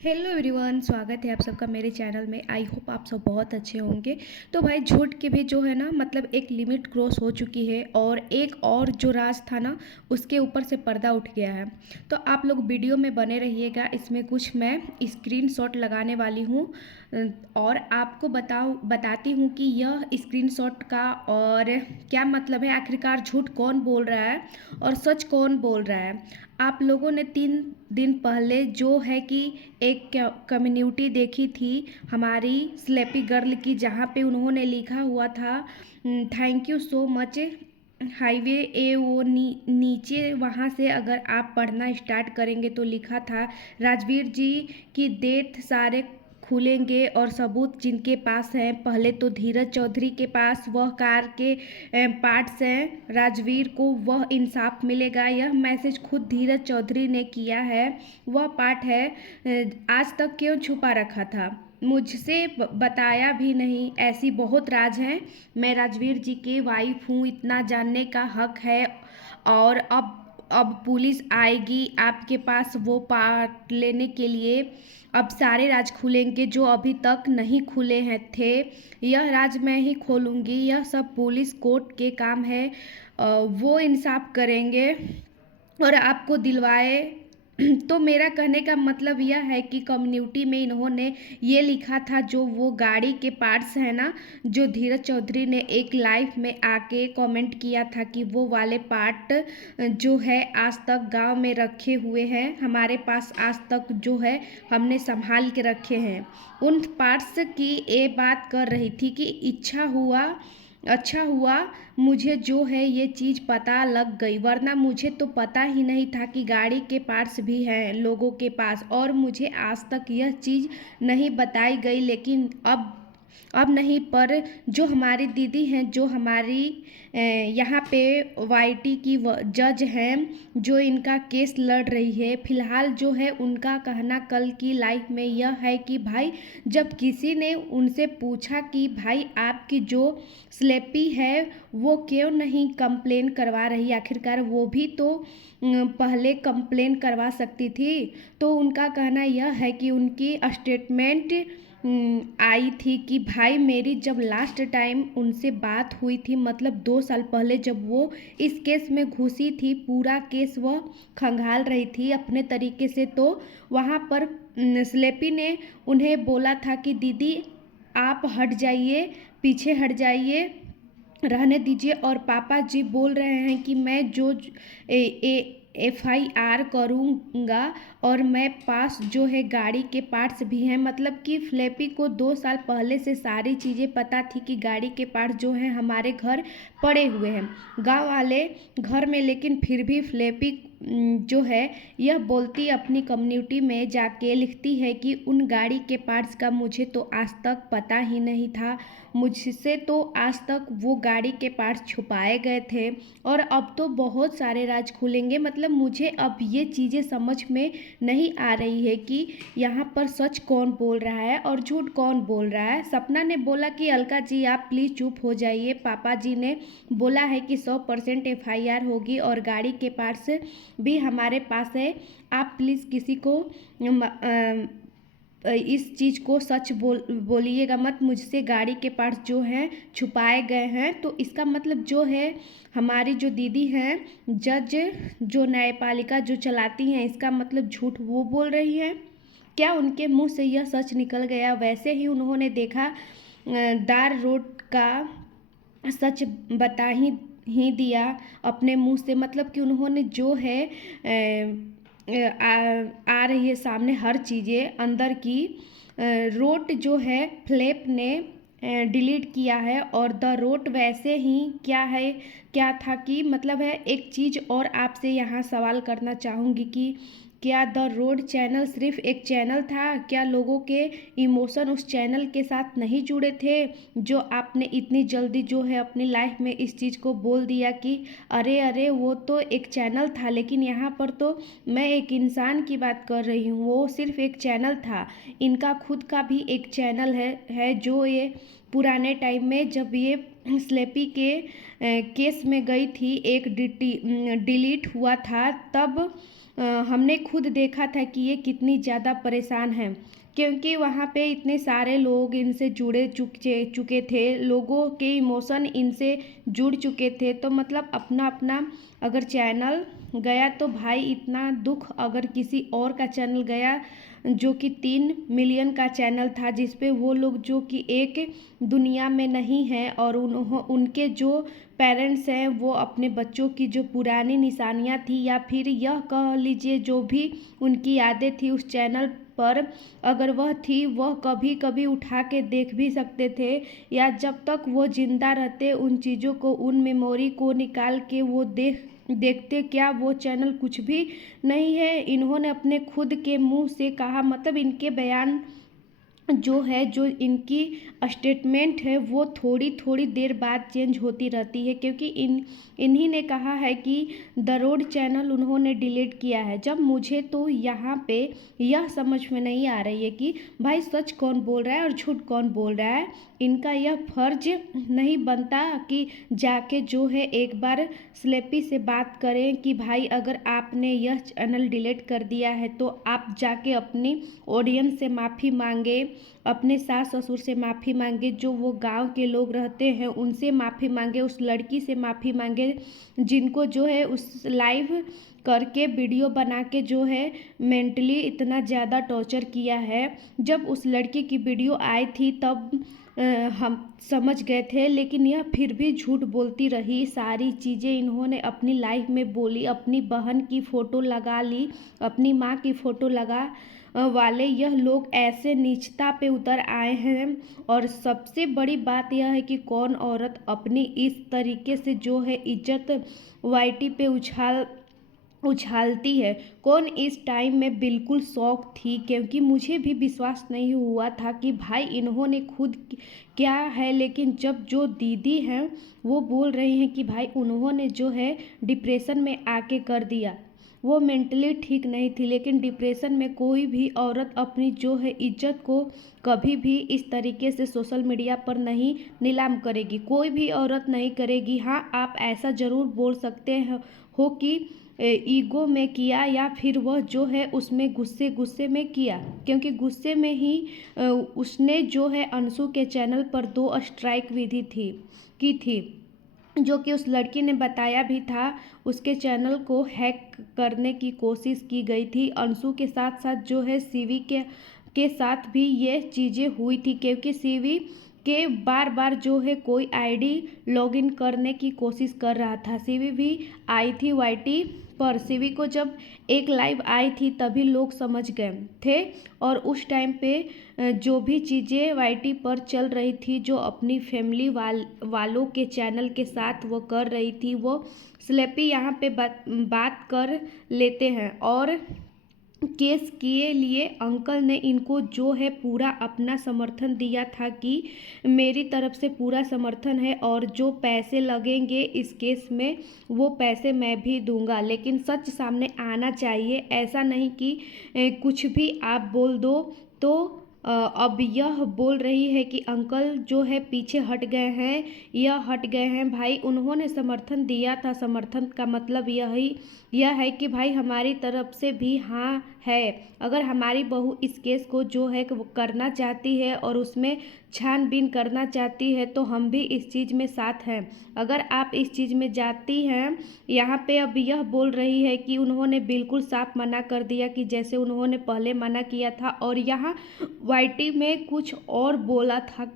Hello everyone, स्वागत है आप सबका मेरे चैनल में। आई होप आप सब बहुत अच्छे होंगे। तो भाई झूठ के भी जो है ना, मतलब एक लिमिट क्रॉस हो चुकी है और एक और जो राज था ना, उसके ऊपर से पर्दा उठ गया है। तो आप लोग वीडियो में बने रहिएगा। इसमें कुछ मैं स्क्रीनशॉट लगाने वाली हूँ और आपको बताती हूँ कि यह स्क्रीनशॉट का और क्या मतलब है, आखिरकार झूठ कौन बोल रहा है और सच कौन बोल रहा है। आप लोगों ने 3 दिन पहले जो है कि एक कम्युनिटी देखी थी हमारी स्लेपी गर्ल की, जहाँ पे उन्होंने लिखा हुआ था thank you so much highway ए वो नीचे वहाँ से अगर आप पढ़ना स्टार्ट करेंगे तो लिखा था राजवीर जी की डेथ सारे खुलेंगे और सबूत जिनके पास हैं। पहले तो धीरज चौधरी के पास वह कार के पार्ट्स हैं, राजवीर को वह इंसाफ मिलेगा। यह मैसेज खुद धीरज चौधरी ने किया है। वह पार्ट है आज तक क्यों छुपा रखा था, मुझसे बताया भी नहीं। ऐसी बहुत राज हैं। मैं राजवीर जी की वाइफ हूँ, इतना जानने का हक है। और अब पुलिस आएगी आपके पास वो पार्ट लेने के लिए। अब सारे राज खुलेंगे जो अभी तक नहीं खुले हैं थे। यह राज मैं ही खोलूँगी। यह सब पुलिस कोर्ट के काम है। वो इंसाफ करेंगे और आपको दिलवाए। तो मेरा कहने का मतलब यह है कि कम्युनिटी में इन्होंने ये लिखा था, जो वो गाड़ी के पार्ट्स हैं ना, जो धीरज चौधरी ने एक लाइव में आके कमेंट किया था कि वो वाले पार्ट जो है आज तक गांव में रखे हुए हैं, हमारे पास आज तक जो है हमने संभाल के रखे हैं। उन पार्ट्स की ये बात कर रही थी कि अच्छा हुआ मुझे जो है ये चीज़ पता लग गई, वरना मुझे तो पता ही नहीं था कि गाड़ी के पार्ट्स भी हैं लोगों के पास, और मुझे आज तक यह चीज़ नहीं बताई गई। लेकिन अब नहीं, पर जो हमारी दीदी हैं, जो हमारी यहाँ पे वाईटी की जज हैं, जो इनका केस लड़ रही है फिलहाल, जो है उनका कहना कल की लाइफ में यह है कि भाई, जब किसी ने उनसे पूछा कि भाई आपकी जो स्लेपी है वो क्यों नहीं कंप्लेन करवा रही, आखिरकार वो भी तो पहले कंप्लेन करवा सकती थी। तो उनका कहना यह है कि उनकी स्टेटमेंट आई थी कि भाई मेरी जब लास्ट टाइम उनसे बात हुई थी, मतलब 2 साल पहले, जब वो इस केस में घुसी थी, पूरा केस वह खंगाल रही थी अपने तरीके से, तो वहाँ पर स्लेपी ने उन्हें बोला था कि दीदी आप हट जाइए, पीछे हट जाइए, रहने दीजिए। और पापा जी बोल रहे हैं कि मैं जो FIR करूँगा, और मैं पास जो है गाड़ी के पार्ट्स भी हैं। मतलब कि फ्लैपी को 2 साल पहले से सारी चीज़ें पता थी कि गाड़ी के पार्ट्स जो हैं हमारे घर पड़े हुए हैं, गांव वाले घर में। लेकिन फिर भी फ्लैपी जो है यह बोलती अपनी कम्युनिटी में जाके लिखती है कि उन गाड़ी के पार्ट्स का मुझे तो आज तक पता ही नहीं था, मुझसे तो आज तक वो गाड़ी के पार्ट्स छुपाए गए थे और अब तो बहुत सारे राज खुलेंगे। मतलब मुझे अब ये चीज़ें समझ में नहीं आ रही है कि यहाँ पर सच कौन बोल रहा है और झूठ कौन बोल रहा है। सपना ने बोला कि अलका जी आप प्लीज़ चुप हो जाइए। पापा जी ने बोला है कि 100% FIR होगी और गाड़ी के पार्ट्स भी हमारे पास है। आप प्लीज़ किसी को इस चीज़ को सच बोलिएगा मत, मुझसे गाड़ी के पार्ट्स जो हैं छुपाए गए हैं। तो इसका मतलब जो है हमारी जो दीदी हैं जज, जो न्यायपालिका जो चलाती हैं, इसका मतलब झूठ वो बोल रही हैं। क्या उनके मुंह से यह सच निकल गया? वैसे ही उन्होंने देखा दार रोड का सच बता ही दिया अपने मुंह से। मतलब कि उन्होंने जो है आ रही है सामने हर चीज़ें अंदर की। रोट जो है फ्लैप ने डिलीट किया है, और द रोट वैसे ही क्या है, क्या था कि मतलब है। एक चीज़ और आपसे यहाँ सवाल करना चाहूँगी कि क्या द रोड चैनल सिर्फ एक चैनल था? क्या लोगों के इमोशन उस चैनल के साथ नहीं जुड़े थे, जो आपने इतनी जल्दी जो है अपनी लाइफ में इस चीज़ को बोल दिया कि अरे अरे वो तो एक चैनल था? लेकिन यहाँ पर तो मैं एक इंसान की बात कर रही हूँ, वो सिर्फ एक चैनल था। इनका खुद का भी एक चैनल है जो ये पुराने टाइम में जब ये स्लेपी के केस में गई थी, एक डिलीट हुआ था, तब हमने खुद देखा था कि ये कितनी ज़्यादा परेशान हैं, क्योंकि वहाँ पे इतने सारे लोग इनसे जुड़े चुके चुके थे, लोगों के इमोशन इनसे जुड़ चुके थे। तो मतलब अपना अपना अगर चैनल गया तो भाई इतना दुख, अगर किसी और का चैनल गया जो कि 3 मिलियन का चैनल था, जिस पे वो लोग जो कि एक दुनिया में नहीं हैं, और उनके जो पेरेंट्स हैं वो अपने बच्चों की जो पुरानी निशानियां थी, या फिर यह कह लीजिए जो भी उनकी यादें थी उस चैनल पर, अगर वह थी, वह कभी कभी उठा के देख भी सकते थे, या जब तक वो जिंदा रहते उन चीज़ों को, उन मेमोरी को निकाल के वो देखते। क्या वो चैनल कुछ भी नहीं है। इन्होंने अपने खुद के मुंह से कहा, मतलब इनके बयान जो है, जो इनकी स्टेटमेंट है, वो थोड़ी थोड़ी देर बाद चेंज होती रहती है, क्योंकि इन्हीं ने कहा है कि द रोड चैनल उन्होंने डिलीट किया है। जब मुझे तो यहाँ पे यह समझ में नहीं आ रही है कि भाई सच कौन बोल रहा है और झूठ कौन बोल रहा है। इनका यह फर्ज नहीं बनता कि जाके जो है एक बार स्लेपी से बात करें कि भाई अगर आपने यह चैनल डिलीट कर दिया है तो आप जाके अपनी ऑडियंस से माफ़ी मांगे, अपने सास ससुर से माफ़ी मांगे, जो वो गांव के लोग रहते हैं उनसे माफ़ी मांगे, उस लड़की से माफ़ी मांगे जिनको जो है उस लाइव करके वीडियो बना के जो है मेंटली इतना ज़्यादा टॉर्चर किया है। जब उस लड़की की वीडियो आई थी तब हम समझ गए थे, लेकिन यह फिर भी झूठ बोलती रही। सारी चीज़ें इन्होंने अपनी लाइफ में बोली, अपनी बहन की फ़ोटो लगा ली, अपनी माँ की फ़ोटो लगा वाले यह लोग ऐसे नीचता पे उतर आए हैं। और सबसे बड़ी बात यह है कि कौन औरत अपनी इस तरीके से जो है इज्जत वाईटी पे उछालती है। कौन इस टाइम में बिल्कुल शौक थी, क्योंकि मुझे भी विश्वास नहीं हुआ था कि भाई इन्होंने खुद क्या है। लेकिन जब जो दीदी हैं वो बोल रही हैं कि भाई उन्होंने जो है डिप्रेशन में आके कर दिया, वो मेंटली ठीक नहीं थी। लेकिन डिप्रेशन में कोई भी औरत अपनी जो है इज्जत को कभी भी इस तरीके से सोशल मीडिया पर नहीं नीलाम करेगी, कोई भी औरत नहीं करेगी। हाँ, आप ऐसा ज़रूर बोल सकते हो कि ईगो में किया, या फिर वह जो है उसमें गुस्से गुस्से में किया, क्योंकि गुस्से में ही उसने जो है अंशु के चैनल पर 2 स्ट्राइक विधि की थी, जो कि उस लड़की ने बताया भी था। उसके चैनल को हैक करने की कोशिश की गई थी। अंशु के साथ साथ जो है सीवी के साथ भी ये चीज़ें हुई थी, क्योंकि सीवी के बार बार जो है कोई आईडी लॉगिन करने की कोशिश कर रहा था। सीवी भी आई थी वाईटी पर। सीवी को जब एक लाइव आई थी तभी लोग समझ गए थे, और उस टाइम पे जो भी चीज़ें वाईटी पर चल रही थी, जो अपनी फैमिली वालों के चैनल के साथ वो कर रही थी, वो स्लेपी यहाँ पे बात कर लेते हैं। और केस के लिए अंकल ने इनको जो है पूरा अपना समर्थन दिया था कि मेरी तरफ से पूरा समर्थन है, और जो पैसे लगेंगे इस केस में वो पैसे मैं भी दूंगा। लेकिन सच सामने आना चाहिए, ऐसा नहीं कि कुछ भी आप बोल दो। तो अब यह बोल रही है कि अंकल जो है पीछे हट गए हैं, यह हट गए हैं। भाई उन्होंने समर्थन दिया था, समर्थन का मतलब यह है कि भाई हमारी तरफ से भी हाँ है। अगर हमारी बहू इस केस को जो है वो करना चाहती है और उसमें छानबीन करना चाहती है तो हम भी इस चीज़ में साथ हैं। अगर आप इस चीज़ में जाती हैं, यहाँ पे अब यह बोल रही है कि उन्होंने बिल्कुल साफ मना कर दिया कि जैसे उन्होंने पहले मना किया था, और यहाँ वाईटी में कुछ और बोला था